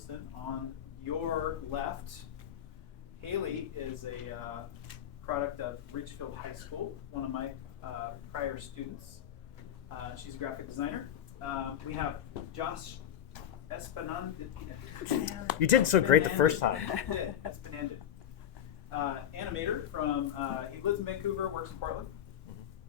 Eggleston. On your left, Haley is a product of Ridgefield High School, one of my prior students. She's a graphic designer. We have Josh Espinand. You did so great the first time. I did. Espinandit. Animator from, he lives in Vancouver, works in Portland.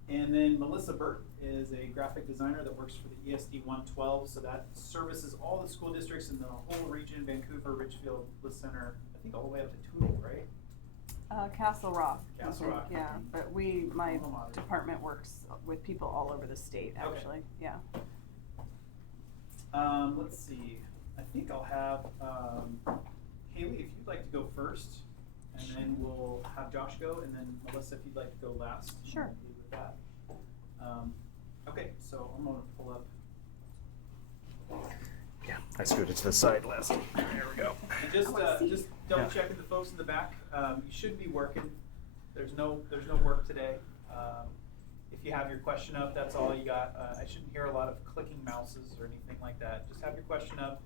And then Melissa Burt is a graphic designer that works for the ESD 112, so that services all the school districts in the whole region, Vancouver, Ridgefield, Bliss Center, I think all the way up to Toole, right? Castle Rock. Castle I think, Rock. Yeah, but my Alma mater. department works with people all over the state, Okay. actually, yeah. Let's see, I think I'll have Haley, if you'd like to go first, and then we'll have Josh go, and then Melissa, if you'd like to go last. Sure. We'll lead with that. Okay, so I'm gonna pull up. Yeah, I scooted to the side last. There we go. And just I wanna see. just double Yeah. checking the folks in the back. You should be working. There's no work today. If you have your question up, that's all you got. I shouldn't hear a lot of clicking mouses or anything like that. Just have your question up.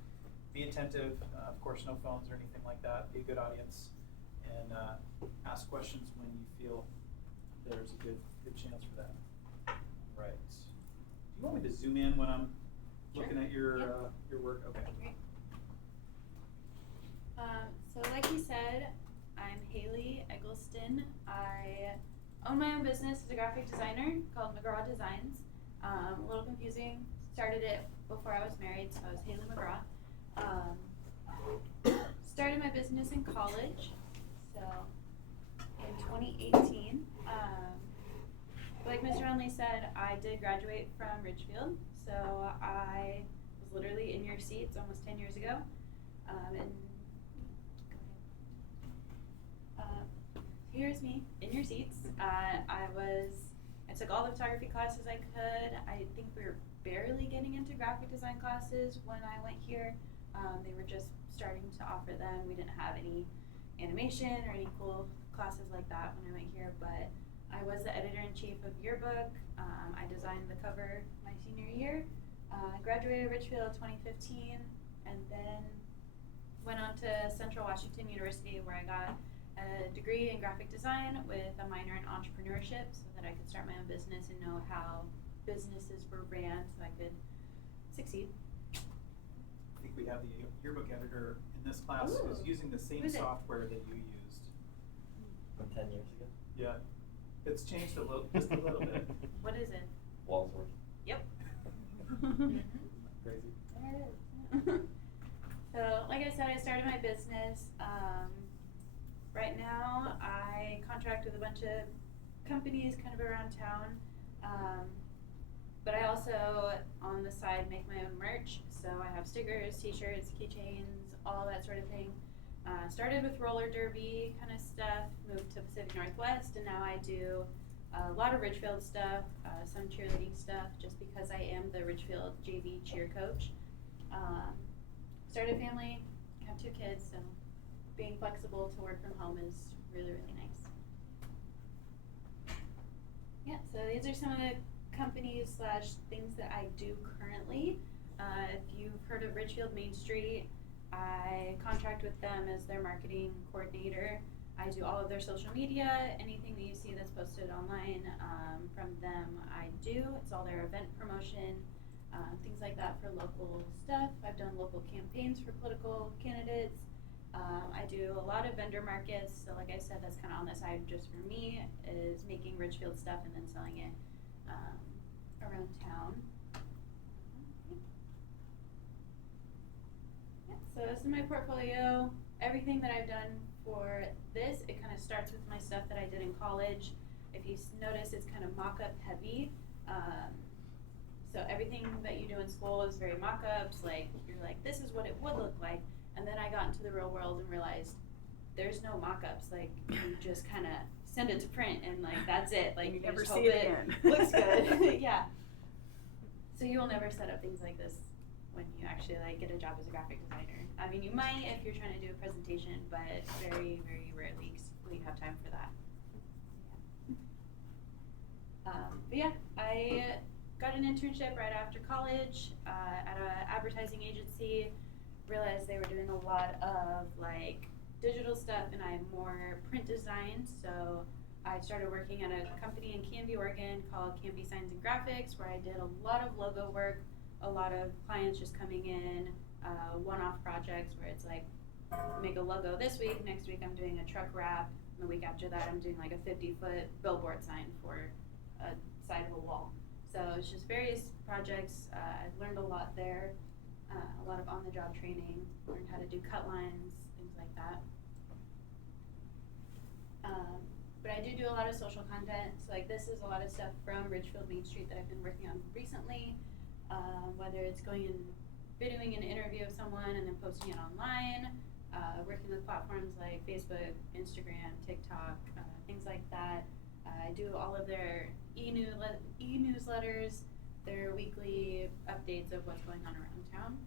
Be attentive. Of course, no phones or anything like that. Be a good audience, and ask questions when you feel there's a good chance for that. Right. Do you want me to zoom in when I'm looking at your work? Okay. Great. So like you said, I'm Haley Eggleston. I own my own business as a graphic designer called McGraw Designs. A little confusing. Started it before I was married, so I was Haley McGraw. Started my business in college, so in 2018. Like Mr. Hunley said, I did graduate from Ridgefield, so I was literally in your seats almost 10 years ago. Here's me in your seats. I took all the photography classes I could. I think we were barely getting into graphic design classes when I went here. They were just starting to offer them. We didn't have any animation or any cool classes like that when I went here, but I was the editor-in-chief of Yearbook. I designed the cover my senior year. I graduated Ridgefield 2015, and then went on to Central Washington University, where I got a degree in graphic design with a minor in entrepreneurship, so that I could start my own business and know how businesses were ran, so I could succeed. I think we have the yearbook editor in this class who's Ooh. using the same Who's it? software that you used. From 10 years ago? Yeah, it's changed just a little bit. What is it? Walsworth. Yep. Crazy. There it is. So, like I said, I started my business. Right now, I contract with a bunch of companies kind of around town. But I also, on the side, make my own merch. So I have stickers, t-shirts, keychains, all that sort of thing. Started with roller derby kind of stuff, moved to Pacific Northwest, and now I do a lot of Ridgefield stuff, some cheerleading stuff, just because I am the Ridgefield JV cheer coach. Started a family, have 2 kids, so being flexible to work from home is really, really nice. Yeah, so these are some of the companies / things that I do currently. If you've heard of Ridgefield Main Street, I contract with them as their marketing coordinator. I do all of their social media, anything that you see that's posted online from them I do. It's all their event promotion, things like that for local stuff. I've done local campaigns for political candidates. I do a lot of vendor markets, so like I said, that's kind of on the side just for me, is making Ridgefield stuff and then selling it around town. Yeah, so this is my portfolio. Everything that I've done for this, it kind of starts with my stuff that I did in college. If you notice, it's kind of mock-up heavy. So everything that you do in school is very mock-ups, like you're like, this is what it would look like. And then I got into the real world and realized there's no mock-ups. Like, you just kind of send it to print and like that's it. Like, you never just see hope it again. looks good. Yeah. So you will never set up things like this when you actually like get a job as a graphic designer. I mean, you might if you're trying to do a presentation, but very, very rarely will you have time for that. But yeah, I got an internship right after college at an advertising agency. realized they were doing a lot of like digital stuff, and I'm more print design. So I started working at a company in Canby, Oregon called Canby Signs and Graphics, where I did a lot of logo work, a lot of clients just coming in, one-off projects where it's like, make a logo this week, next week I'm doing a truck wrap, and the week after that I'm doing like a 50-foot billboard sign for a side of a wall. So it's just various projects. I learned a lot there, a lot of on-the-job training, learned how to do cut lines, things like that. But I do a lot of social content. So like this is a lot of stuff from Ridgefield Main Street that I've been working on recently, whether it's going and videoing an interview of someone and then posting it online, working with platforms like Facebook, Instagram, TikTok, things like that. I do all of their e-newsletters, their weekly updates of what's going on around town.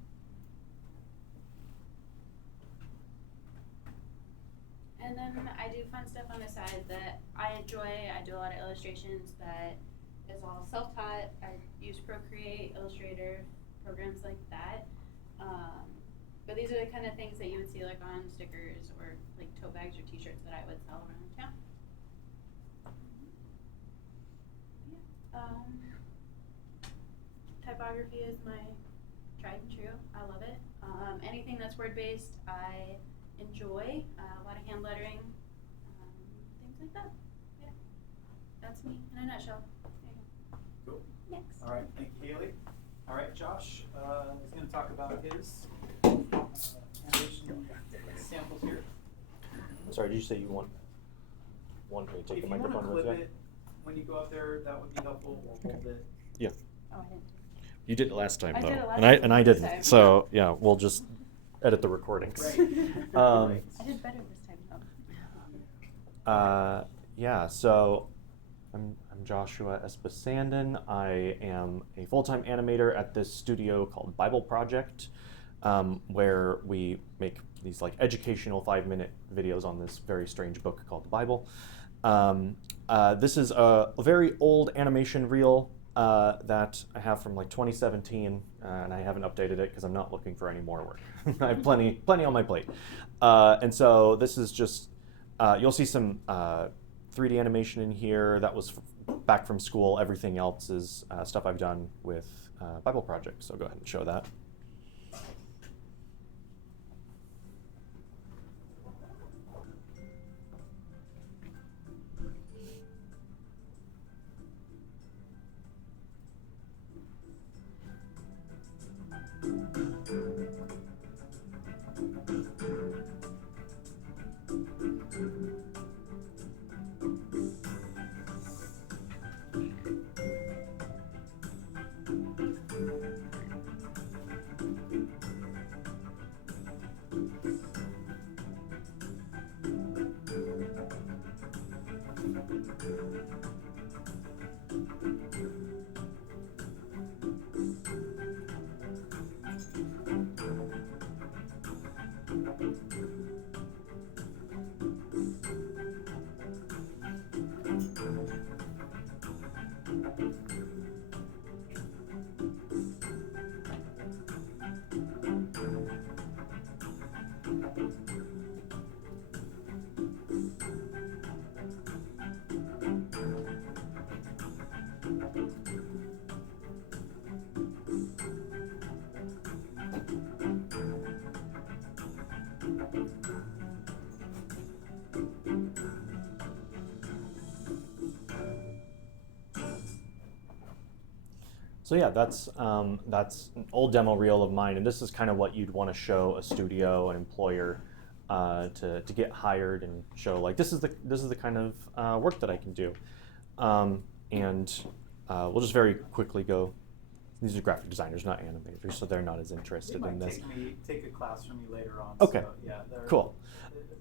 And then I do fun stuff on the side that I enjoy. I do a lot of illustrations that is all self-taught. I use Procreate, Illustrator, programs like that. But these are the kind of things that you would see like on stickers or like tote bags or t-shirts that I would sell around town. Typography is my tried and true. I love it. Anything that's word-based, I enjoy. A lot of hand lettering, things like that. Yeah, that's me in a nutshell. There you go. Cool. Next. All right, thank you, Haley. All right, Josh is going to talk about his animation samples here. Sorry, did you say you want me to take If the you want to microphone with clip you? it when you go up there, that would be helpful. We'll hold it. Yeah. Oh, I didn't. You did it last time I though, did it last and I time. didn't. This time. So yeah, we'll just edit the recordings. Great. Um, I did better this time though. Yeah, so I'm Joshua Espasandin. I am a full-time animator at this studio called Bible Project, where we make these like educational 5-minute videos on this very strange book called the Bible. This is a very old animation reel that I have from like 2017, and I haven't updated it because I'm not looking for any more work. I have plenty on my plate. And so this is just, you'll see some 3D animation in here. That was back from school. Everything else is stuff I've done with Bible Project. So go ahead and show that. So yeah, that's an old demo reel of mine, and this is kind of what you'd want to show a studio, an employer, to get hired and show like this is the kind of work that I can do, and we'll just very quickly go. These are graphic designers, not animators, so they're not as They interested might in this. take a class from you later on. Okay. So, yeah, they're Cool.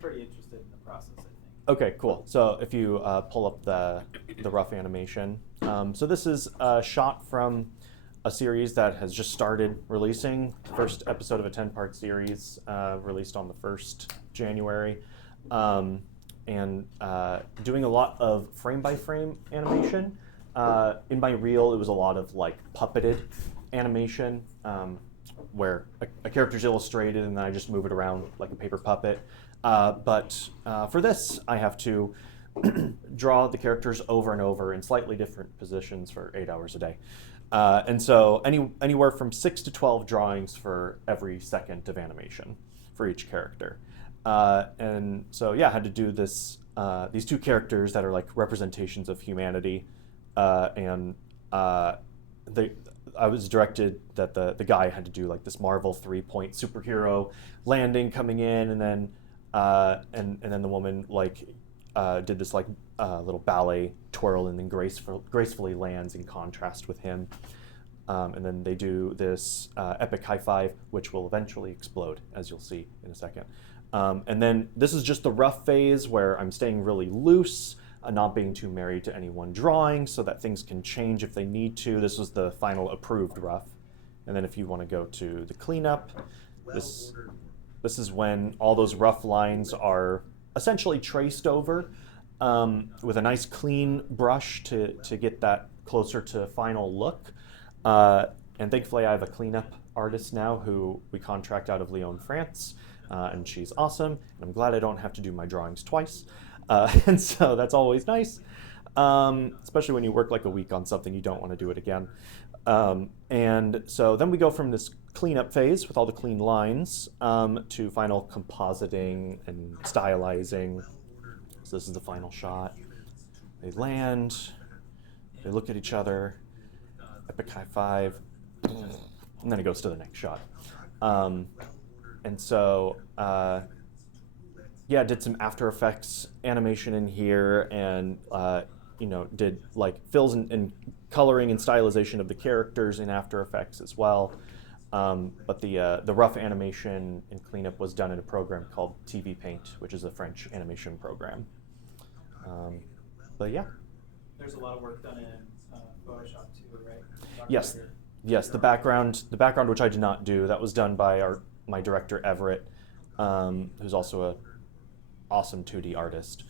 pretty interested in the process, I think. Okay, cool. So if you pull up the rough animation, so this is a shot from a series that has just started releasing. First episode of a 10-part series released on the 1st January, and doing a lot of frame-by-frame animation. In my reel, it was a lot of like puppeted animation. where a character's illustrated and then I just move it around like a paper puppet. But for this, I have to draw the characters over and over in slightly different positions for 8 hours a day. And so anywhere from 6 to 12 drawings for every second of animation for each character. And so yeah, I had to do this, these two characters that are like representations of humanity. I was directed that the guy had to do like this Marvel 3-point superhero landing coming in, and then the woman like did this like little ballet twirl and then gracefully lands in contrast with him. And then they do this epic high five, which will eventually explode, as you'll see in a second. And then this is just the rough phase where I'm staying really loose, not being too married to any one drawing so that things can change if they need to. This was the final approved rough. And then if you want to go to the cleanup, this is when all those rough lines are essentially traced over with a nice clean brush to get that closer to final look. And thankfully I have a cleanup artist now who we contract out of Lyon, France, and she's awesome. And I'm glad I don't have to do my drawings twice. And so that's always nice, especially when you work like a week on something, you don't want to do it again. And so then we go from this cleanup phase with all the clean lines to final compositing and stylizing. So this is the final shot. They land, they look at each other, epic high five, and then it goes to the next shot. And so, yeah, did some After Effects animation in here, and did like fills and coloring and stylization of the characters in After Effects as well. But the rough animation and cleanup was done in a program called TV Paint, which is a French animation program. But yeah. There's a lot of work done in Photoshop too, right? Yes. Yes, the background which I did not do, that was done by my director Everett, who's also a awesome 2D artist.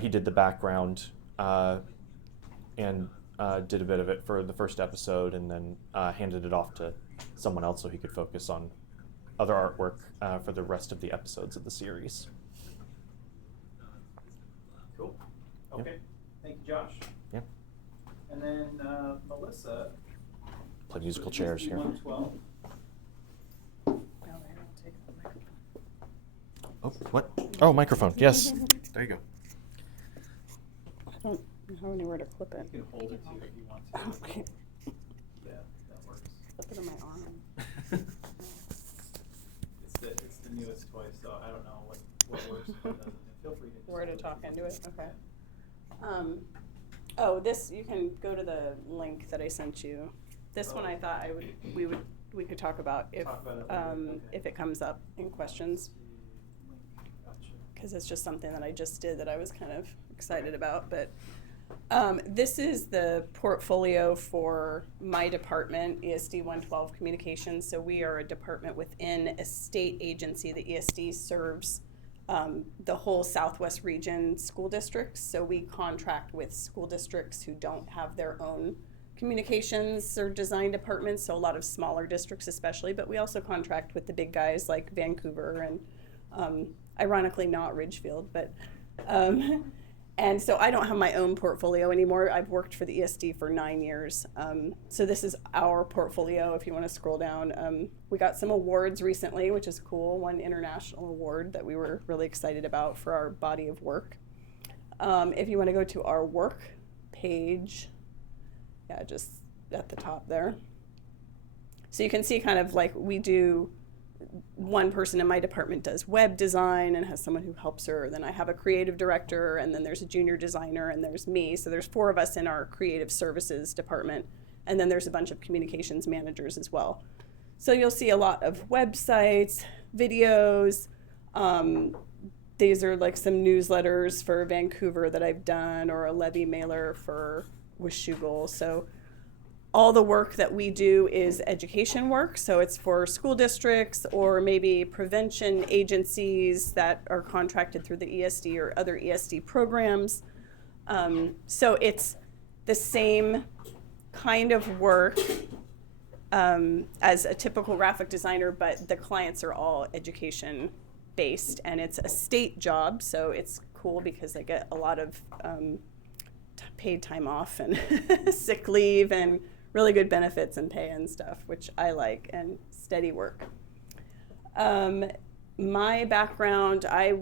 He did the background and did a bit of it for the first episode, and then handed it off to someone else so he could focus on other artwork for the rest of the episodes of the series. Cool. Okay. Thank you, Josh. Yeah. And then Melissa. Play musical chairs here. 112. Oh, what? Oh, microphone. Yes. There you go. I don't know anywhere to clip it. You can hold it too if you want to. Okay. Yeah, that works. Clip it on my arm. It's the newest toy, so I don't know what works and what doesn't. Feel free to just Where to hold talk it. into it? Okay. This, you can go to the link that I sent you. This one I thought we could talk about if Talk about it later, okay. if it comes up in questions, Gotcha. because it's just something that I just did that I was kind of excited about. But this is the portfolio for my department, ESD 112 Communications. So we are a department within a state agency. The ESD serves the whole Southwest region school districts. So we contract with school districts who don't have their own communications or design departments, so a lot of smaller districts especially, but we also contract with the big guys like Vancouver and ironically not Ridgefield, but and so I don't have my own portfolio anymore. I've worked for the ESD for 9 years. So this is our portfolio. If you want to scroll down, we got some awards recently, which is cool. One international award that we were really excited about for our body of work. If you want to go to our work page, yeah, just at the top there. So you can see kind of like we do, one person in my department does web design and has someone who helps her. Then I have a creative director, and then there's a junior designer, and there's me. So there's 4 of us in our creative services department. And then there's a bunch of communications managers as well. So you'll see a lot of websites, videos. These are like some newsletters for Vancouver that I've done, or a levy mailer for Washougal. So all the work that we do is education work. So it's for school districts or maybe prevention agencies that are contracted through the ESD or other ESD programs. So it's the same kind of work as a typical graphic designer, but the clients are all education based, and it's a state job, so it's cool because I get a lot of paid time off and sick leave and really good benefits and pay and stuff, which I like, and steady work. My background, I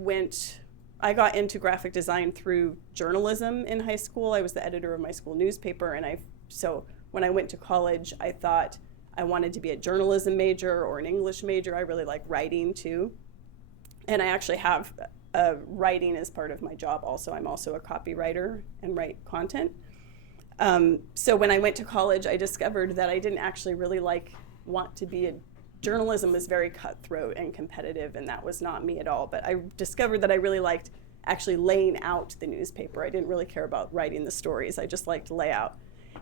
got into graphic design through journalism in high school. I was the editor of my school newspaper, and so when I went to college, I thought I wanted to be a journalism major or an English major. I really like writing too. And I actually have writing as part of my job also. I'm also a copywriter and write content. So when I went to college, I discovered that I didn't actually really want to be journalism was very cutthroat and competitive, and that was not me at all. But I discovered that I really liked actually laying out the newspaper. I didn't really care about writing the stories. I just liked layout.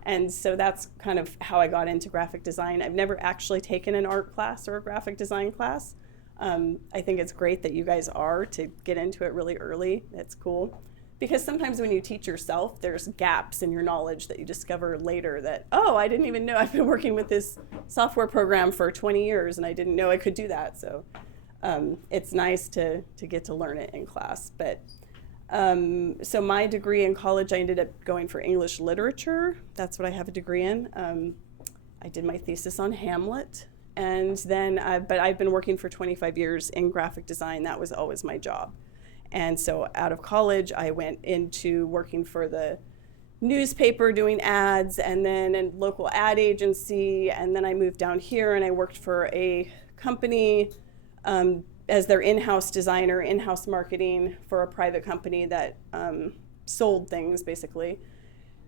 And so that's kind of how I got into graphic design. I've never actually taken an art class or a graphic design class. I think it's great that you guys are to get into it really early. It's cool. Because sometimes when you teach yourself, there's gaps in your knowledge that you discover later that, oh, I didn't even know. I've been working with this software program for 20 years and I didn't know I could do that. So it's nice to get to learn it in class. But so my degree in college, I ended up going for English literature. That's what I have a degree in. I did my thesis on Hamlet. And then, but I've been working for 25 years in graphic design. That was always my job. And so out of college, I went into working for the newspaper doing ads, and then a local ad agency. And then I moved down here and I worked for a company as their in-house designer, in-house marketing for a private company that sold things basically.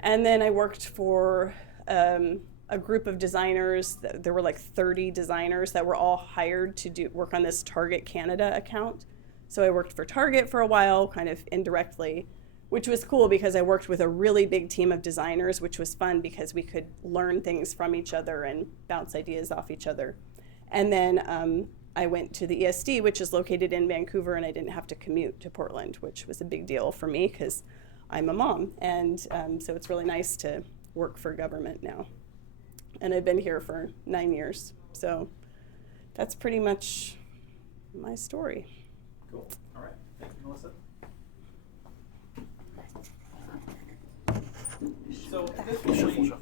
And then I worked for a group of designers. There were like 30 designers that were all hired to work on this Target Canada account. So I worked for Target for a while, kind of indirectly, which was cool because I worked with a really big team of designers, which was fun because we could learn things from each other and bounce ideas off each other. And then I went to the ESD, which is located in Vancouver, and I didn't have to commute to Portland, which was a big deal for me because I'm a mom. And so it's really nice to work for government now. And I've been here for 9 years. So that's pretty much my story. Cool. All right. Thank you, Melissa. So additionally,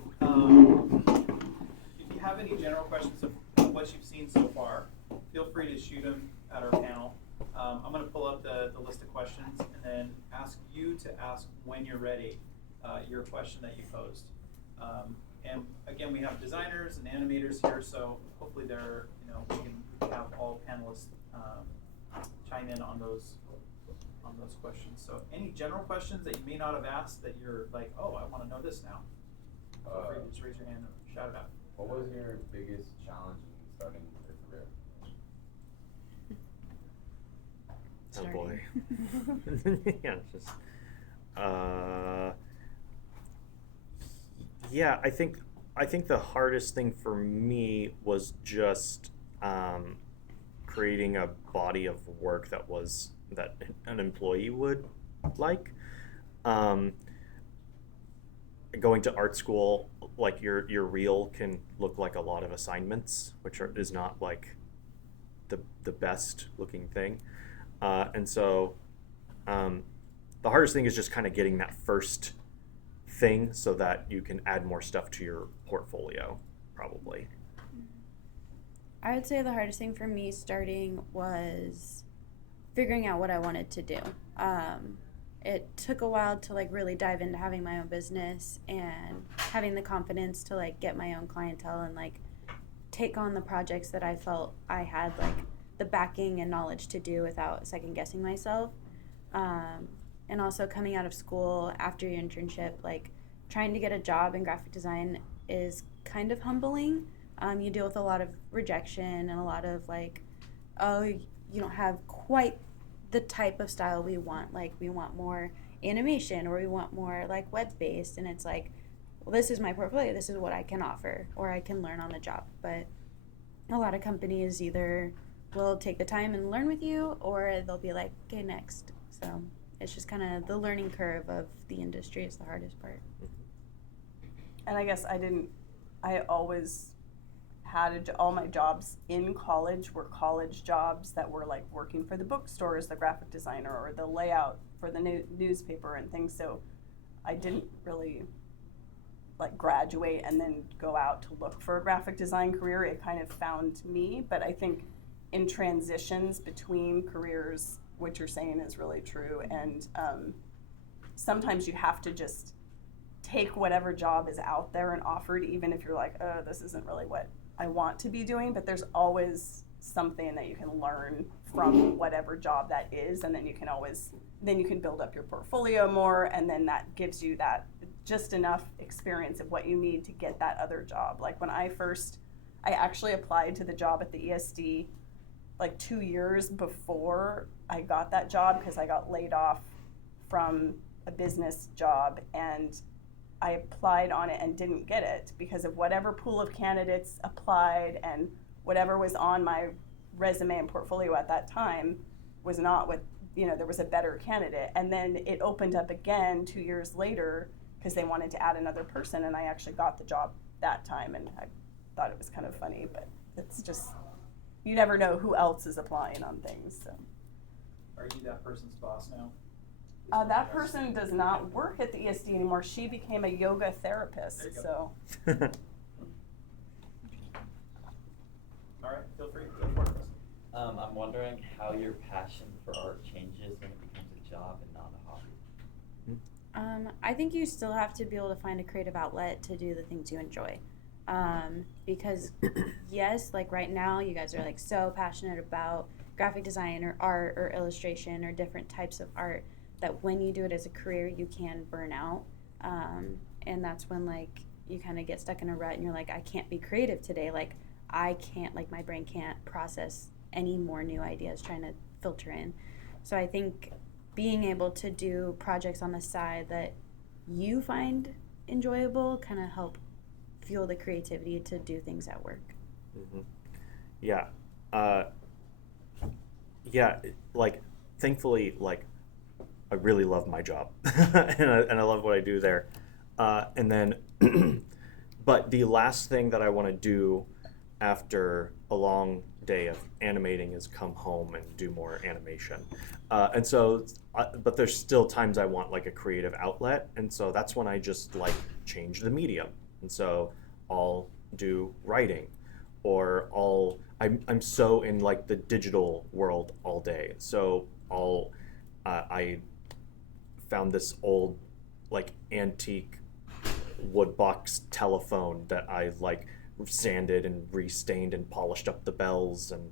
if you have any general questions of what you've seen so far, feel free to shoot them at our panel. I'm going to pull up the list of questions and then ask you to ask when you're ready your question that you posed. And again, we have designers and animators here, so hopefully they're, we can have all panelists chime in on those questions. So any general questions that you may not have asked that you're like, oh, I want to know this now, feel free to just raise your hand and shout it out. What was your biggest challenge in starting your career? Oh boy. Yeah, just yeah, I think the hardest thing for me was just creating a body of work that an employee would like. Going to art school, like your reel can look like a lot of assignments, which is not like the best looking thing. And so the hardest thing is just kind of getting that first thing so that you can add more stuff to your portfolio, probably. I would say the hardest thing for me starting was figuring out what I wanted to do. It took a while to really dive into having my own business and having the confidence to get my own clientele and take on the projects that I felt I had the backing and knowledge to do without second guessing myself. And also coming out of school after your internship, trying to get a job in graphic design is kind of humbling. You deal with a lot of rejection and a lot of oh, you don't have quite the type of style we want. We want more animation, or we want more web-based, and it's well, this is my portfolio, this is what I can offer, or I can learn on the job. But a lot of companies either will take the time and learn with you, or they'll be okay, next. So it's just kind of the learning curve of the industry is the hardest part. And I guess I always had all my jobs in college were college jobs that were like working for the bookstore as the graphic designer or the layout for the newspaper and things. So I didn't really like graduate and then go out to look for a graphic design career. It kind of found me, but I think in transitions between careers, what you're saying is really true. And sometimes you have to just take whatever job is out there and offered, even if you're like, oh, this isn't really what I want to be doing, but there's always something that you can learn from whatever job that is, and then you can build up your portfolio more, and then that gives you that just enough experience of what you need to get that other job. Like when I actually applied to the job at the ESD like 2 years before I got that job because I got laid off from a business job, and I applied on it and didn't get it because of whatever pool of candidates applied, and whatever was on my resume and portfolio at that time was not what, there was a better candidate. And then it opened up again 2 years later because they wanted to add another person, and I actually got the job that time, and I thought it was kind of funny, but it's just, you never know who else is applying on things. So. Are you that person's boss now? That person does not work at the ESD anymore. She became a yoga therapist. There you So. All right, feel free. Go for it, Russ. I'm wondering how your passion for art changes when it becomes a job and not a hobby. I think you still have to be able to find a creative outlet to do the things you enjoy. Because yes, like right now you guys are like so passionate about graphic design or art or illustration or different types of art that when you do it as a career you can burn out. And that's when like you kind of get stuck in a rut and you're like, I can't be creative today. Like I can't, like my brain can't process any more new ideas trying to filter in. So I think being able to do projects on the side that you find enjoyable kind of help fuel the creativity to do things at work. Mm-hmm. Yeah. Yeah, like thankfully, like I really love my job and I love what I do there. And then, but the last thing that I want to do after a long day of animating is come home and do more animation. And so, but there's still times I want like a creative outlet. And so that's when I just like change the medium. And so I'll do writing, or I'm so in like the digital world all day. So I found this old like antique wood box telephone that I like sanded and restained and polished up the bells, and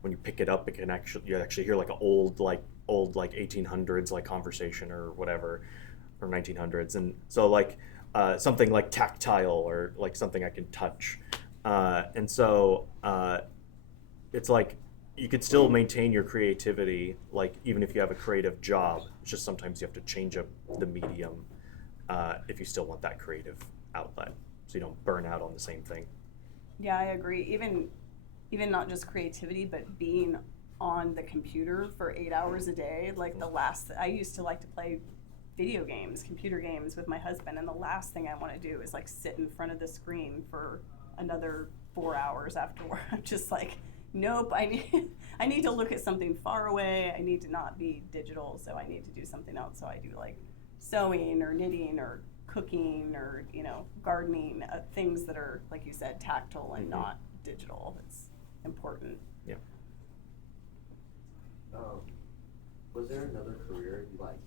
when you pick it up you actually hear like an old 1800s like conversation or whatever, or 1900s. And so like something like tactile or like something I can touch, and so it's like you could still maintain your creativity like even if you have a creative job. It's just sometimes you have to change up the medium if you still want that creative outlet, so you don't burn out on the same thing. Yeah, I agree. Even not just creativity, but being on the computer for 8 hours a day. Like I used to like to play video games, computer games with my husband, and the last thing I want to do is like sit in front of the screen for another 4 hours after work. I'm just like, nope, I need to look at something far away. I need to not be digital, so I need to do something else. So I do like sewing or knitting or cooking or gardening, things that are, like you said, tactile and not digital. It's important. Yeah. Was there another career you like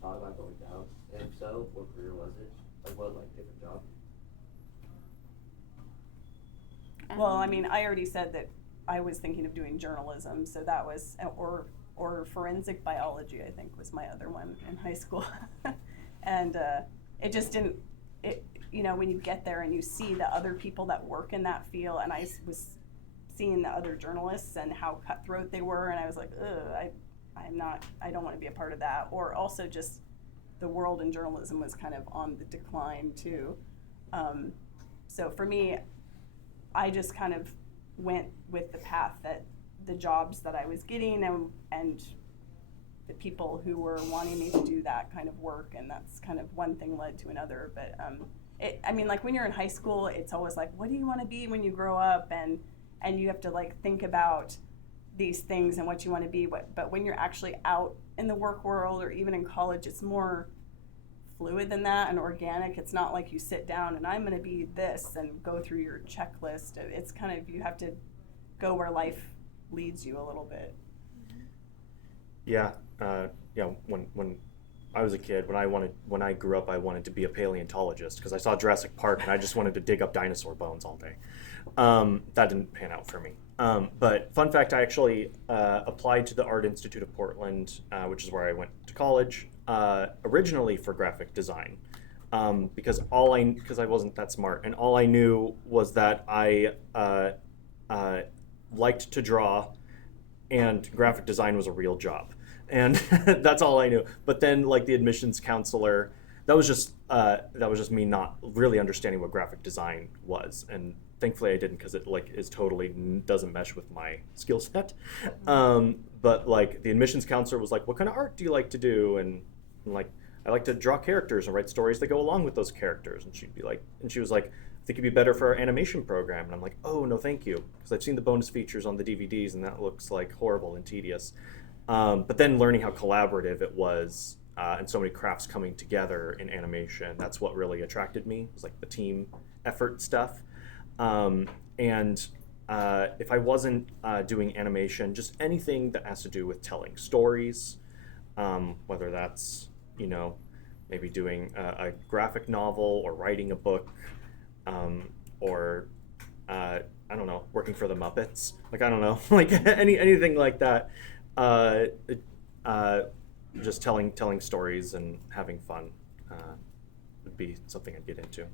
thought about going down? And if so, what career was it? Like what different job? Well, I mean, I already said that I was thinking of doing journalism, so that was, or forensic biology, I think was my other one in high school. And it just didn't, when you get there and you see the other people that work in that field, and I was seeing the other journalists and how cutthroat they were, and I was like, ugh, I don't want to be a part of that. Or also just the world in journalism was kind of on the decline too. So for me, I just kind of went with the path that the jobs that I was getting and the people who were wanting me to do that kind of work, and that's kind of one thing led to another. But I mean, like when you're in high school, it's always like, what do you want to be when you grow up? And you have to like think about these things and what you want to be. But when you're actually out in the work world or even in college, it's more fluid than that and organic. It's not like you sit down and I'm going to be this and go through your checklist. It's kind of, you have to go where life leads you a little bit. Yeah, when I was a kid, when I grew up, I wanted to be a paleontologist because I saw Jurassic Park and I just wanted to dig up dinosaur bones all day. That didn't pan out for me. But fun fact, I actually applied to the Art Institute of Portland, which is where I went to college, originally for graphic design. Because I wasn't that smart, and all I knew was that I liked to draw, and graphic design was a real job, and that's all I knew. But then, like the admissions counselor, that was just me not really understanding what graphic design was, and thankfully I didn't, because it like is totally doesn't mesh with my skill set. But like the admissions counselor was like, "What kind of art do you like to do?" And I'm like, "I like to draw characters and write stories that go along with those characters." And she was like, "I think you'd be better for our animation program." And I'm like, "Oh, no, thank you," because I've seen the bonus features on the DVDs and that looks like horrible and tedious. But then learning how collaborative it was, and so many crafts coming together in animation, that's what really attracted me. It was like the team effort stuff. If I wasn't doing animation, just anything that has to do with telling stories, whether that's, maybe doing a graphic novel or writing a book, or I don't know, working for the Muppets. Like, I don't know, like anything like that. Just telling stories and having fun would be something I'd get into.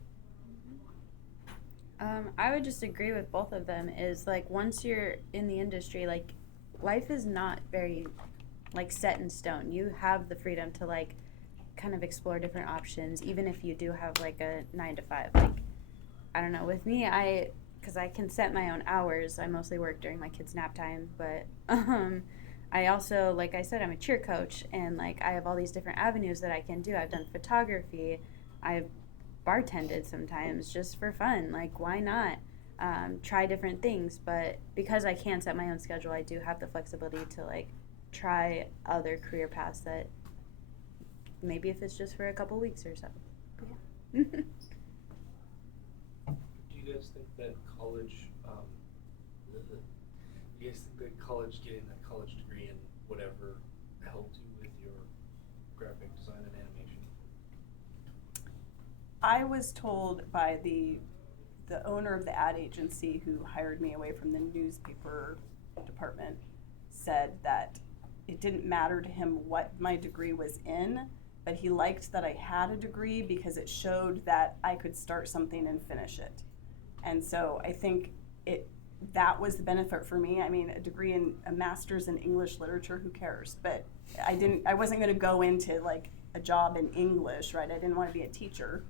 I would just agree with both of them. Is like once you're in the industry, like life is not very like set in stone. You have the freedom to like kind of explore different options, even if you do have like a 9 to 5. Like, I don't know, with me, because I can set my own hours. I mostly work during my kids' nap time, but I also, like I said, I'm a cheer coach, and like I have all these different avenues that I can do. I've done photography. I've bartended sometimes just for fun. Like, why not try different things? But because I can set my own schedule, I do have the flexibility to like try other career paths that maybe if it's just for a couple weeks or so. But yeah. Do you guys think that college, getting that college degree in whatever helped you with your graphic design and animation? I was told by the owner of the ad agency who hired me away from the newspaper department, said that it didn't matter to him what my degree was in, but he liked that I had a degree because it showed that I could start something and finish it. And so I think that was the benefit for me. I mean, a master's in English literature, who cares? But I wasn't going to go into like a job in English, right? I didn't want to be a teacher.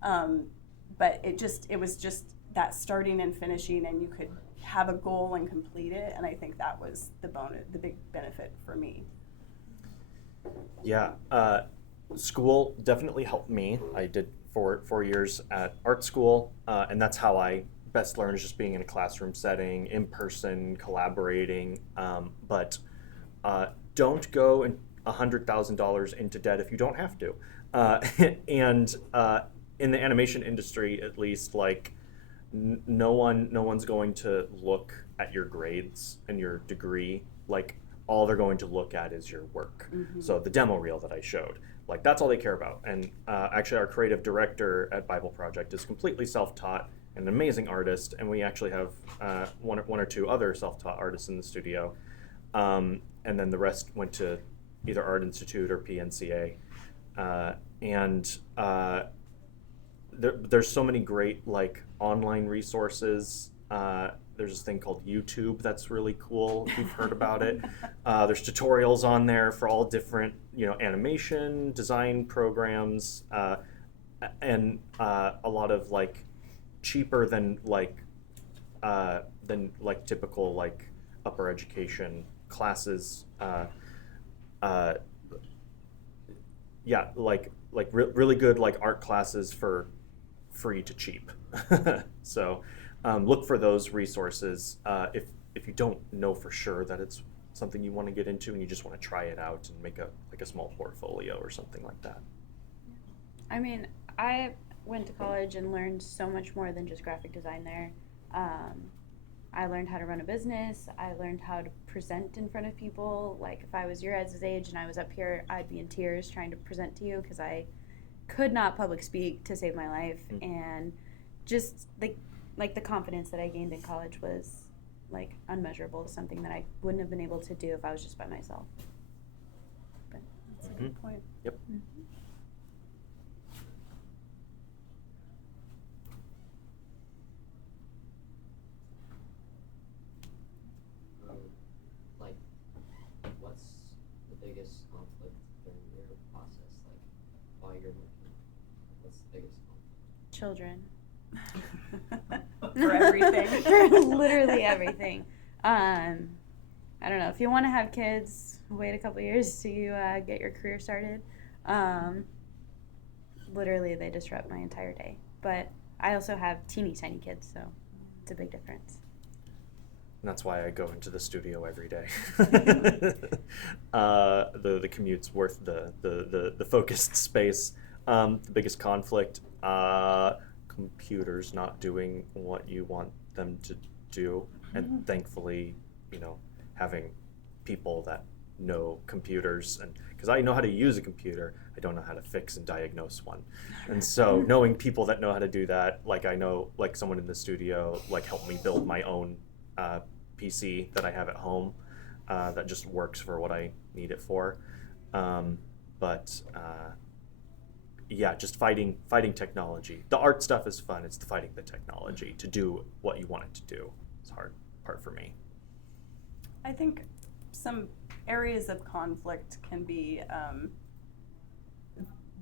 But it was just that starting and finishing, and you could have a goal and complete it. And I think that was the big benefit for me. Yeah, school definitely helped me. I did 4 years at art school, and that's how I best learn, is just being in a classroom setting, in person, collaborating. But don't go $100,000 into debt if you don't have to. And in the animation industry, at least, like no one's going to look at your grades and your degree. Like, all they're going to look at is your work. Mm-hmm. So the demo reel that I showed, like, that's all they care about. And actually, our creative director at Bible Project is completely self-taught and an amazing artist, and we actually have one or two other self-taught artists in the studio, and then the rest went to either Art Institute or PNCA, there's so many great like online resources. There's this thing called YouTube that's really cool, if you've heard about it. There's tutorials on there for all different, animation, design programs, and a lot of like cheaper than typical like upper education classes. Really good like art classes for free to cheap. So look for those resources if you don't know for sure that it's something you want to get into and you just want to try it out and make a small portfolio or something like that. I mean, I went to college and learned so much more than just graphic design there. I learned how to run a business. I learned how to present in front of people. Like if I was your guys' age and I was up here, I'd be in tears trying to present to you because I could not public speak to save my life. And just the confidence that I gained in college was like unmeasurable, something that I wouldn't have been able to do if I was just by myself. But That's a good point. Yep. Like, what's the biggest conflict during your process? Like, while you're working, what's the biggest conflict? children. For everything. For literally everything. I don't know. If you want to have kids, wait a couple years till you get your career started. Literally, they disrupt my entire day. But I also have teeny tiny kids, so it's a big difference. And that's why I go into the studio every day. The commute's worth the focused space. The biggest conflict, computers not doing what you want them to do. And thankfully, having people that know computers, and because I know how to use a computer, I don't know how to fix and diagnose one. And so knowing people that know how to do that, like I know like someone in the studio like helped me build my own PC that I have at home that just works for what I need it for. Yeah, just fighting technology. The art stuff is fun. It's the fighting the technology to do what you want it to do. It's hard part for me. I think some areas of conflict can be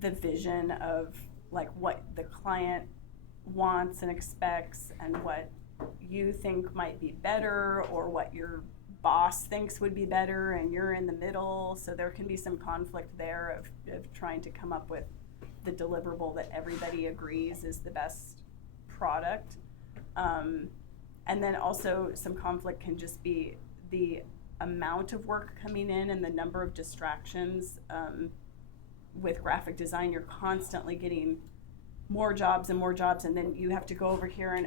the vision of like what the client wants and expects and what you think might be better or what your boss thinks would be better, and you're in the middle. So there can be some conflict there of trying to come up with the deliverable that everybody agrees is the best product. And then also some conflict can just be the amount of work coming in and the number of distractions. With graphic design, you're constantly getting more jobs, and then you have to go over here and,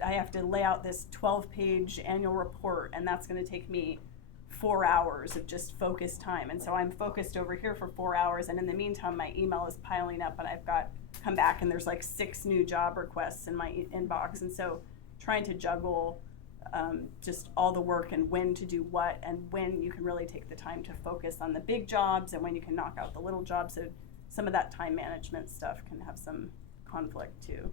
I have to lay out this 12-page annual report, and that's going to take me 4 hours of just focused time. And so I'm focused over here for 4 hours, and in the meantime, my email is piling up, and I've got come back, and there's like 6 new job requests in my inbox. And so trying to juggle just all the work and when to do what, and when you can really take the time to focus on the big jobs, and when you can knock out the little jobs. So some of that time management stuff can have some conflict too.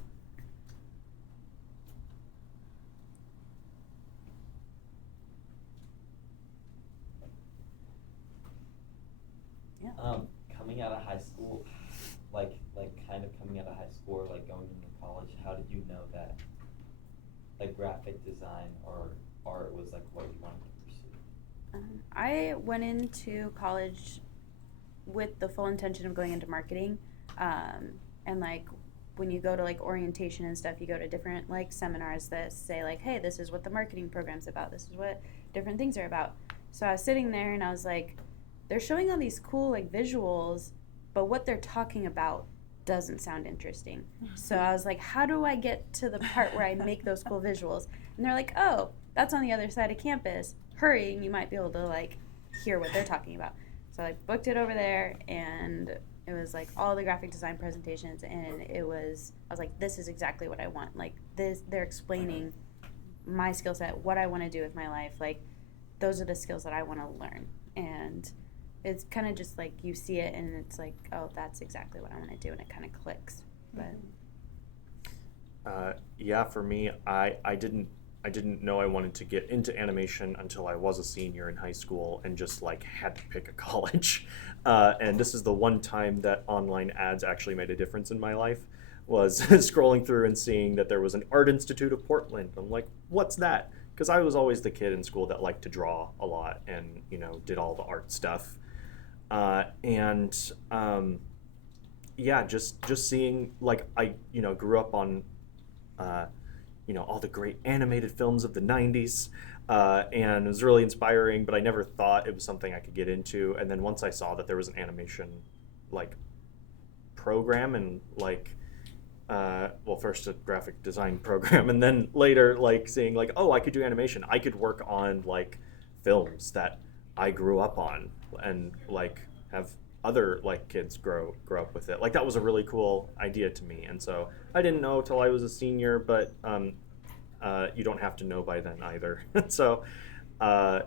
Yeah. Coming out of high school, like kind of coming out of high school or like going into college, how did you know that like graphic design or art was like what you wanted to pursue? I went into college with the full intention of going into marketing, and like when you go to like orientation and stuff, you go to different like seminars that say like, hey, this is what the marketing program's about, this is what different things are about. So I was sitting there and I was like, they're showing all these cool like visuals, but what they're talking about doesn't sound interesting. So I was like, how do I get to the part where I make those cool visuals? And they're like, oh, that's on the other side of campus. Hurry, and you might be able to like hear what they're talking about. So I booked it over there, and it was like all the graphic design presentations, and I was like, this is exactly what I want. Like this, they're explaining my skill set, what I want to do with my life. Like those are the skills that I want to learn. And it's kind of just like you see it and it's like, oh, that's exactly what I want to do, and it kind of clicks. But yeah, for me, I didn't know I wanted to get into animation until I was a senior in high school and just like had to pick a college. And this is the one time that online ads actually made a difference in my life, was scrolling through and seeing that there was an Art Institute of Portland. I'm like, what's that? Because I was always the kid in school that liked to draw a lot and did all the art stuff. yeah, just seeing, like, I grew up on all the great animated films of the 90s, and it was really inspiring, but I never thought it was something I could get into. And then once I saw that there was an animation like program, and like well, first a graphic design program, and then later like seeing like, oh, I could do animation, I could work on like films that I grew up on, and like have other like kids grow up with it. Like, that was a really cool idea to me. And so I didn't know till I was a senior, but you don't have to know by then either. So I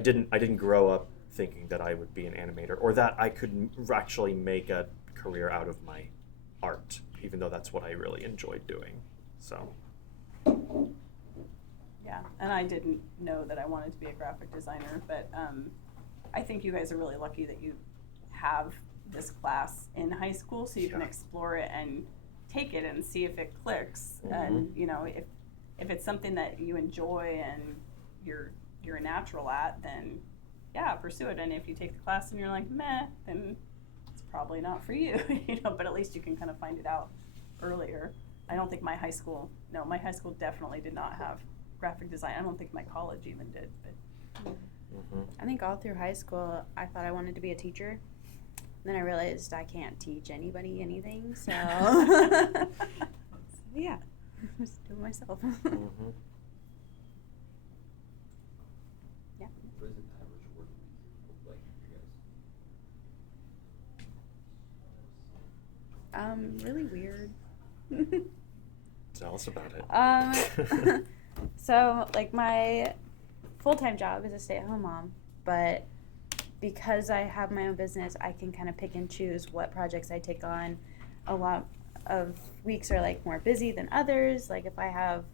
didn't grow up thinking that I would be an animator, or that I could actually make a career out of my art, even though that's what I really enjoyed doing. So Yeah, and I didn't know that I wanted to be a graphic designer, but I think you guys are really lucky that you have this class in high school, so you can Yeah. explore it and take it and see if it clicks. Mhm. And if it's something that you enjoy and you're a natural at, then yeah, pursue it. And if you take the class and you're like, meh, then it's probably not for you, but at least you can kind of find it out earlier. I don't think my high school definitely did not have graphic design. I don't think my college even did, but I think all through high school, I thought I wanted to be a teacher. Then I realized I can't teach anybody anything, so yeah, just do it myself. mhm. Yeah. What is an average work week look like for you guys? Really weird. Tell us about it. So like my full-time job is a stay-at-home mom, but because I have my own business, I can kind of pick and choose what projects I take on. A lot of weeks are like more busy than others. Like if I have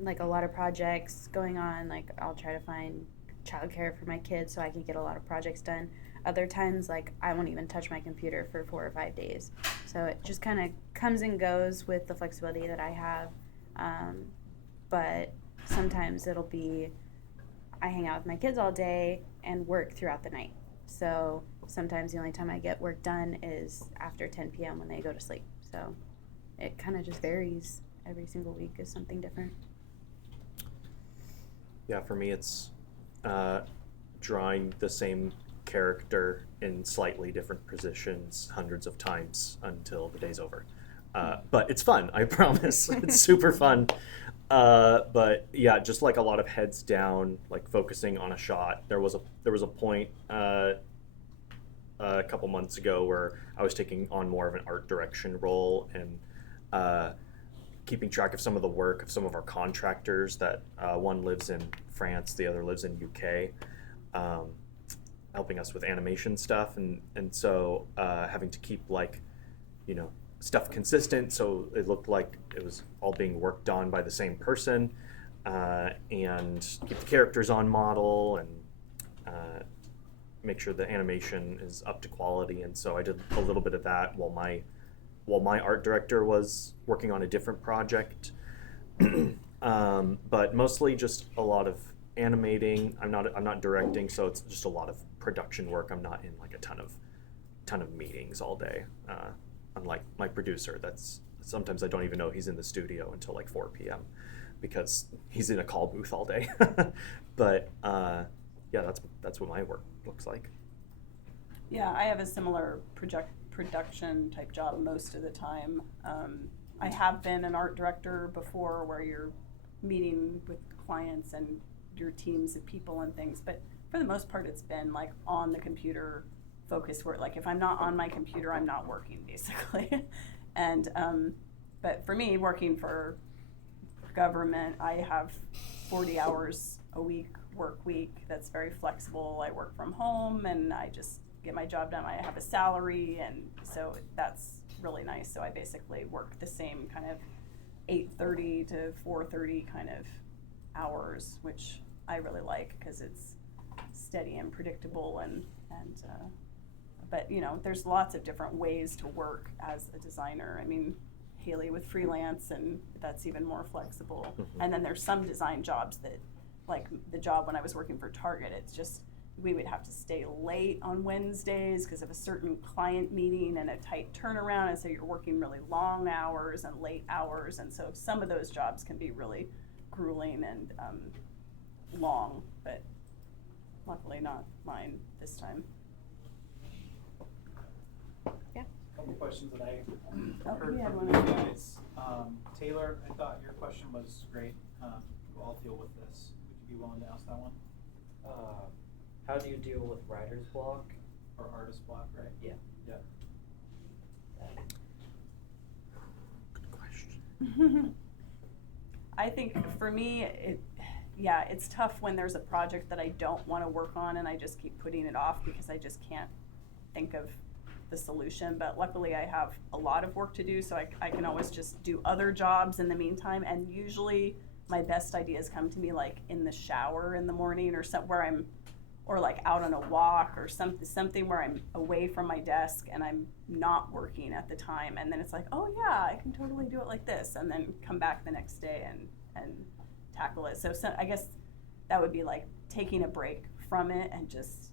like a lot of projects going on, like I'll try to find childcare for my kids so I can get a lot of projects done. Other times, like I won't even touch my computer for 4 or 5 days. So it just kind of comes and goes with the flexibility that I have. But sometimes it'll be I hang out with my kids all day and work throughout the night. So sometimes the only time I get work done is after 10 p.m. when they go to sleep. So it kind of just varies. Every single week is something different. Yeah, for me it's drawing the same character in slightly different positions hundreds of times until the day's over. But it's fun, I promise. It's super fun. But yeah, just like a lot of heads down, like focusing on a shot. There was a point a couple months ago where I was taking on more of an art direction role, and keeping track of some of the work of some of our contractors that one lives in France, the other lives in UK, helping us with animation stuff, and so having to keep like stuff consistent, so it looked like it was all being worked on by the same person, and keep the characters on model, and make sure the animation is up to quality. And so I did a little bit of that while my art director was working on a different project. But mostly just a lot of animating. I'm not directing, so it's just a lot of production work. I'm not in like a ton of meetings all day. Unlike my producer, that's sometimes I don't even know he's in the studio until like 4 p.m. because he's in a call booth all day. But yeah, that's what my work looks like. yeah, I have a similar production type job most of the time. I have been an art director before, where you're meeting with clients and your teams of people and things, but for the most part it's been like on the computer focused work. Like if I'm not on my computer, I'm not working, basically. And but for me, working for government, I have 40 hours a week work week. That's very flexible. I work from home and I just get my job done. I have a salary, and so that's really nice. So I basically work the same kind of 8:30 to 4:30 kind of hours, which I really like because it's steady and predictable, and but there's lots of different ways to work as a designer. I mean, Haley with freelance, and that's even more flexible. Mhm. And then there's some design jobs that, like the job when I was working for Target, it's just we would have to stay late on Wednesdays because of a certain client meeting and a tight turnaround, and so you're working really long hours and late hours, and so some of those jobs can be really grueling and long, but luckily not mine this time. Yeah. Couple questions that I Oh, heard you had from one. you guys. Taylor, I thought your question was great. We'll all deal with this. Would you be willing to ask that one? How do you deal with writer's block? Or artist block, right? Yeah. Yeah. Good question. I think for me, it's tough when there's a project that I don't want to work on and I just keep putting it off because I just can't think of the solution. But luckily I have a lot of work to do, so I can always just do other jobs in the meantime. And usually my best ideas come to me like in the shower in the morning, or like out on a walk or something where I'm away from my desk and I'm not working at the time, and then it's like, oh yeah, I can totally do it like this, and then come back the next day and tackle it. So I guess that would be like taking a break from it and just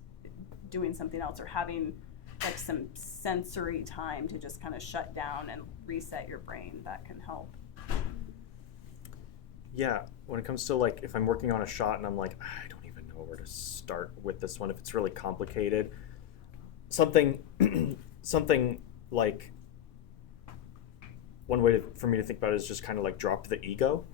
doing something else, or having like some sensory time to just kind of shut down and reset your brain. That can help. Yeah, when it comes to like if I'm working on a shot and I'm like, I don't even know where to start with this one, if it's really complicated, something like one way for me to think about it is just kind of like drop the ego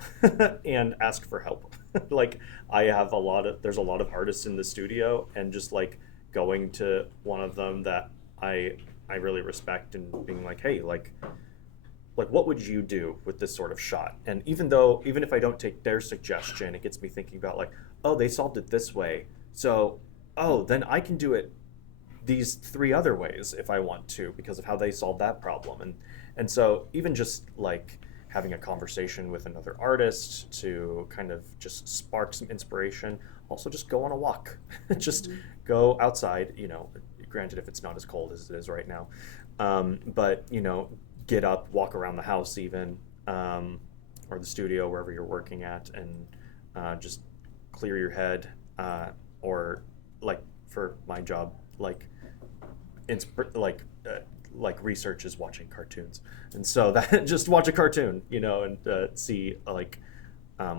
and ask for help. Like there's a lot of artists in the studio, and just like going to one of them that I really respect and being like, hey, like what would you do with this sort of shot? And even if I don't take their suggestion, it gets me thinking about like, oh, they solved it this way, so then I can do it these 3 other ways if I want to, because of how they solved that problem. And so even just like having a conversation with another artist to kind of just spark some inspiration. Also just go on a walk. Just go outside, granted if it's not as cold as it is right now, but get up, walk around the house even, or the studio, wherever you're working at, and just clear your head, or like for my job, like research is watching cartoons, and so that just watch a cartoon, and see like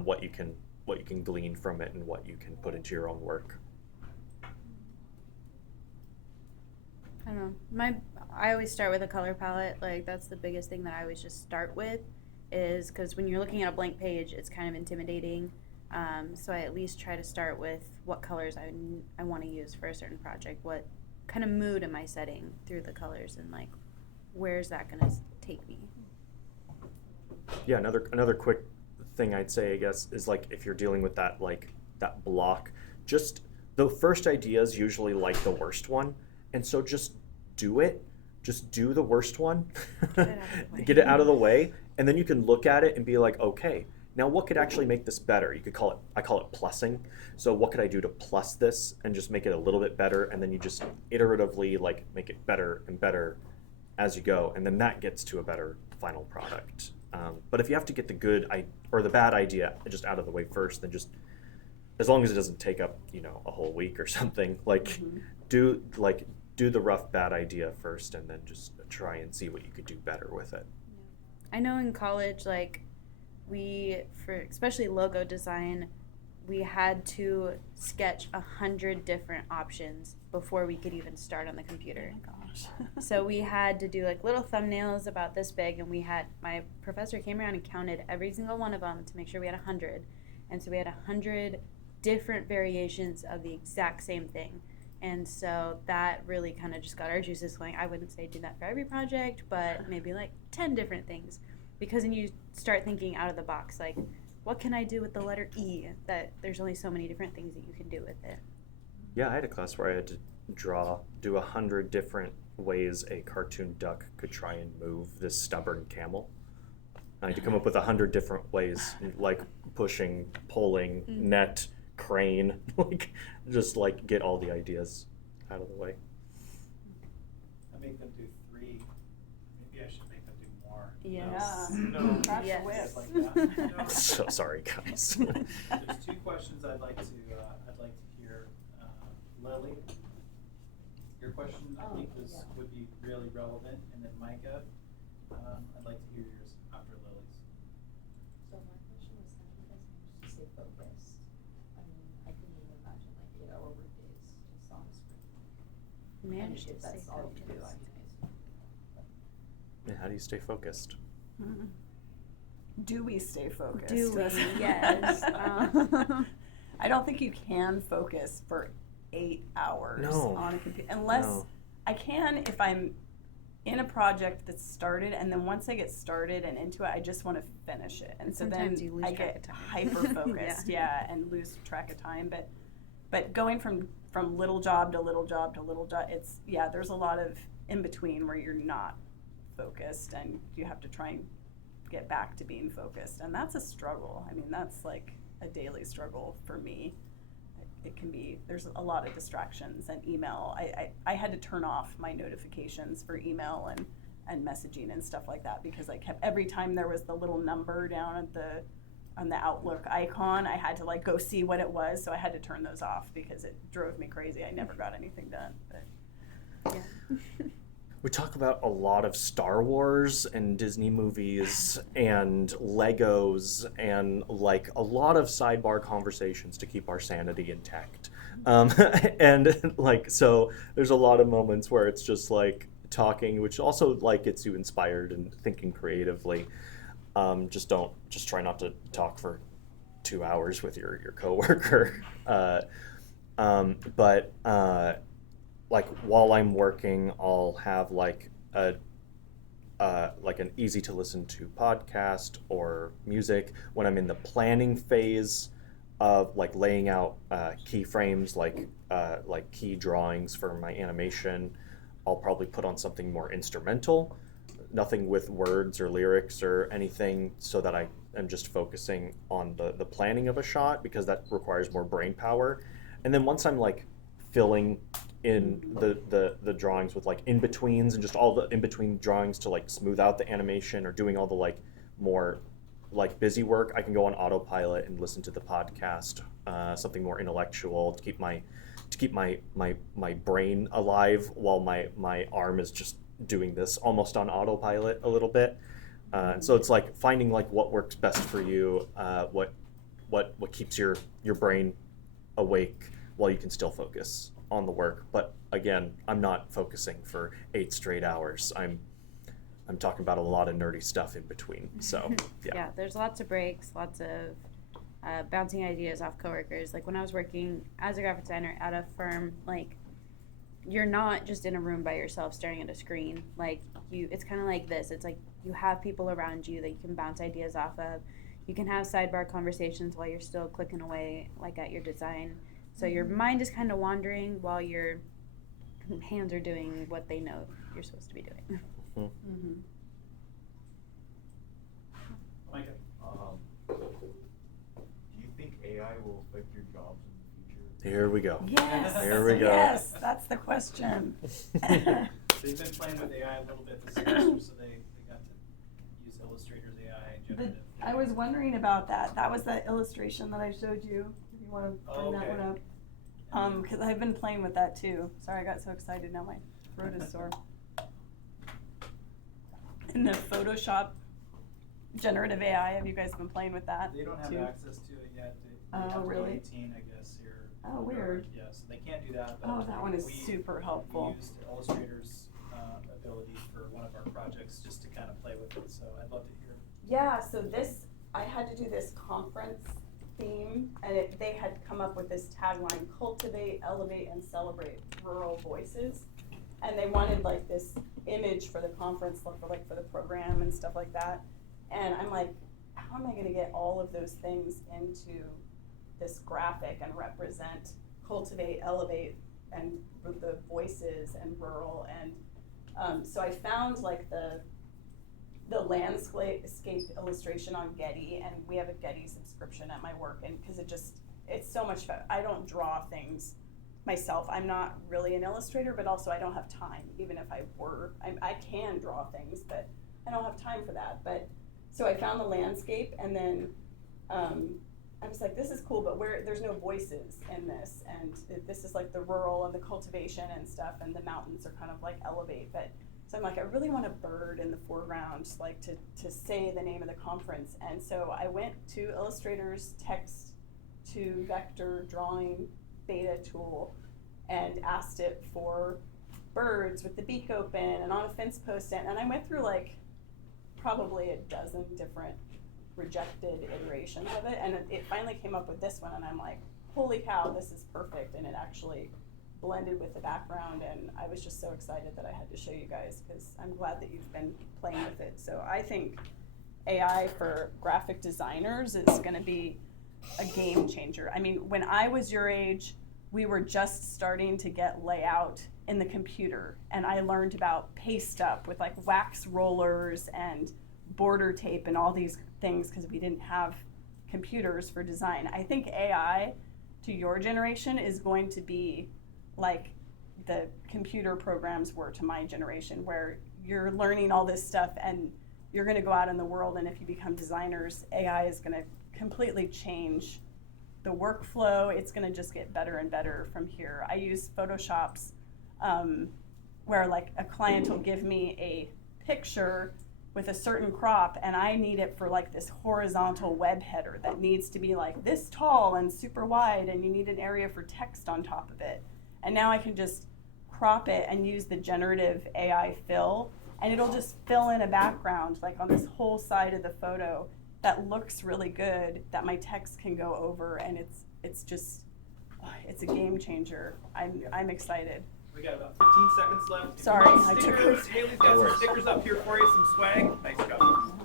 what you can glean from it and what you can put into your own work. I don't know. I always start with a color palette. Like that's the biggest thing that I always just start with, is because when you're looking at a blank page, it's kind of intimidating. So I at least try to start with what colors I want to use for a certain project. What kind of mood am I setting through the colors, and like where's that going to take me? Yeah, another quick thing I'd say, I guess, is like if you're dealing with that block, just the first idea is usually like the worst one, and so just do it. Just do the worst one, get it out of the way, and then you can look at it and be like, okay, now what could actually make this better? I call it plussing. So what could I do to plus this and just make it a little bit better? And then you just iteratively like make it better and better as you go, and then that gets to a better final product. But if you have to get the good or the bad idea just out of the way first, then just, as long as it doesn't take up a whole week or something, like do the rough bad idea first, and then just try and see what you could do better with it. I know in college, like for especially logo design, we had to sketch 100 different options before we could even start on the computer. Oh my gosh. So we had to do like little thumbnails about this big, and my professor came around and counted every single one of them to make sure we had 100. And so we had 100 different variations of the exact same thing. And so that really kind of just got our juices going. I wouldn't say do that for every project, but maybe like 10 different things. Because then you start thinking out of the box, like, what can I do with the letter E? That there's only so many different things that you can do with it. Yeah, I had a class where I had to do 100 different ways a cartoon duck could try and move this stubborn camel. I had to come up with 100 different ways, like pushing, pulling, net, crane, like just like get all the ideas out of the way. I make them do 3. Maybe I should make them do more. Yes. No, Crash the Yes. whip. like that. No. So sorry, guys. There's 2 questions I'd like to hear. Lily, question, I Oh, think yeah. would be really relevant, and then Micah, I'd like to hear yours after Lily's. So my question was, how do you guys manage to stay focused? I mean, I couldn't even imagine like 8-hour workdays just on the screen. Manage to If stay that's all you do, focused. anyways. Yeah, how do you stay focused? Do we stay focused? Do we? Yes. I don't think you can focus for 8 hours No. on a computer unless No. I can if I'm in a project that's started, and then once I get started and into it, I just want to finish it, and so then Sometimes you lose I track get of time. hyper focused, and lose track of time. But going from little job to little job to little job, it's there's a lot of in between where you're not focused, and you have to try and get back to being focused, and that's a struggle. I mean, that's like a daily struggle for me. It can be, there's a lot of distractions and email. I had to turn off my notifications for email and messaging and stuff like that, because I kept, every time there was the little number down at on the Outlook icon, I had to like go see what it was, so I had to turn those off because it drove me crazy. I never got anything done. But We talk about a lot of Star Wars and Disney movies and Legos and like a lot of sidebar conversations to keep our sanity intact. And like, so there's a lot of moments where it's just like talking, which also like gets you inspired and thinking creatively. Just try not to talk for 2 hours with your coworker. Like while I'm working, I'll have like an easy to listen to podcast or music. When I'm in the planning phase of like laying out keyframes, like key drawings for my animation, I'll probably put on something more instrumental, nothing with words or lyrics or anything, so that I am just focusing on the planning of a shot, because that requires more brain power. And then once I'm like filling in the drawings with like in-betweens and just all the in-between drawings to like smooth out the animation, or doing all the like more like busy work, I can go on autopilot and listen to the podcast, something more intellectual to keep my brain alive while my arm is just doing this almost on autopilot a little bit. And so it's like finding like what works best for you, what keeps your brain awake while you can still focus on the work. But again, I'm not focusing for 8 straight hours. I'm talking about a lot of nerdy stuff in between. So yeah. There's lots of breaks, lots of bouncing ideas off coworkers. Like when I was working as a graphic designer at a firm, like you're not just in a room by yourself staring at a screen. Like it's kind of like this. It's like you have people around you that you can bounce ideas off of. You can have sidebar conversations while you're still clicking away like at your design. So your mind is kind of wandering while your hands are doing what they know you're supposed to be doing. mm-hmm. Micah? Do you think AI will affect your jobs in the future? Here we go. Yes. Here we go. Yes, that's the question. They've been playing with AI a little bit this semester, so they got to use Illustrator's AI generative. I was wondering about that. That was that illustration that I showed you. If you want to bring that one up. Because I've been playing with that too. Sorry, I got so excited. Now my throat is sore. In the Photoshop generative AI, have you guys been playing with that? They don't have too? access to it yet. They Oh, have to be really? 18, I guess, here. Oh, weird. Yeah, so they can't do that. But Oh, that one is we- super helpful. We used Illustrator's ability for one of our projects just to kind of play with it. So I'd love to hear. Yeah, so I had to do this conference theme, and they had come up with this tagline: cultivate, elevate, and celebrate rural voices. And they wanted like this image for the conference, for the program and stuff like that. And I'm like, how am I going to get all of those things into this graphic and represent cultivate, elevate, and the voices and rural? And so I found like the landscape illustration on Getty, and we have a Getty subscription at my work, and because it's so much fun. I don't draw things myself. I'm not really an illustrator, but also I don't have time. Even if I were, I can draw things, but I don't have time for that. But so I found the landscape, and then I was like, this is cool, but there's no voices in this, and this is like the rural and the cultivation and stuff, and the mountains are kind of like elevate, but so I'm like, I really want a bird in the foreground, like to say the name of the conference. And so I went to Illustrator's text to vector drawing beta tool and asked it for birds with the beak open and on a fence post. And I went through like probably a dozen different rejected iterations of it. And it finally came up with this one, and I'm like, holy cow, this is perfect. And it actually blended with the background, and I was just so excited that I had to show you guys, because I'm glad that you've been playing with it. So I think AI for graphic designers is going to be a game changer. I mean, when I was your age, we were just starting to get layout in the computer, and I learned about paste up with like wax rollers and border tape and all these things because we didn't have computers for design. I think AI to your generation is going to be like the computer programs were to my generation, where you're learning all this stuff and you're going to go out in the world, and if you become designers, AI is going to completely change the workflow. It's going to just get better and better from here. I use Photoshop's where like a client will give me a picture with a certain crop, and I need it for like this horizontal web header that needs to be like this tall and super wide, and you need an area for text on top of it. And now I can just crop it and use the generative AI fill, and it'll just fill in a background like on this whole side of the photo that looks really good, that my text can go over, and it's just, it's a game changer. I'm excited. We got about 15 seconds left. Sorry, Come on, I took stickers. it. Haley's got some stickers up here for you, some swag. Nice job.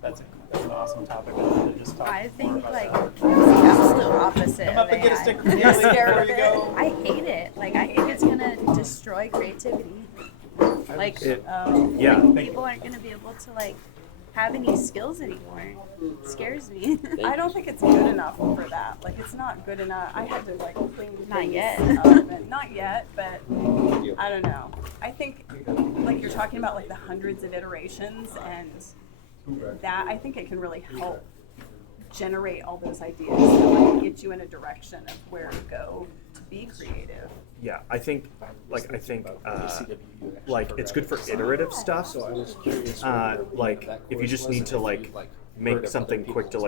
That's an awesome topic. To just talk I more think about like that. the absolute opposite Come of up and get a AI. sticker from You're Haley scared before of you it? go. I hate it. Like I think it's gonna destroy creativity. Like Yeah. people aren't gonna be able to like have any skills anymore. It scares me. I don't think it's good enough for that. Like, it's not good enough. I had to like clean Not things yet. up, and not yet, but I don't know. I think like you're talking about like the hundreds of iterations, and that I think it can really help generate all those ideas and like get you in a direction of where to go to be creative. Yeah, I think like it's good for iterative stuff. So I was curious. Like if you just need to like make something quick to like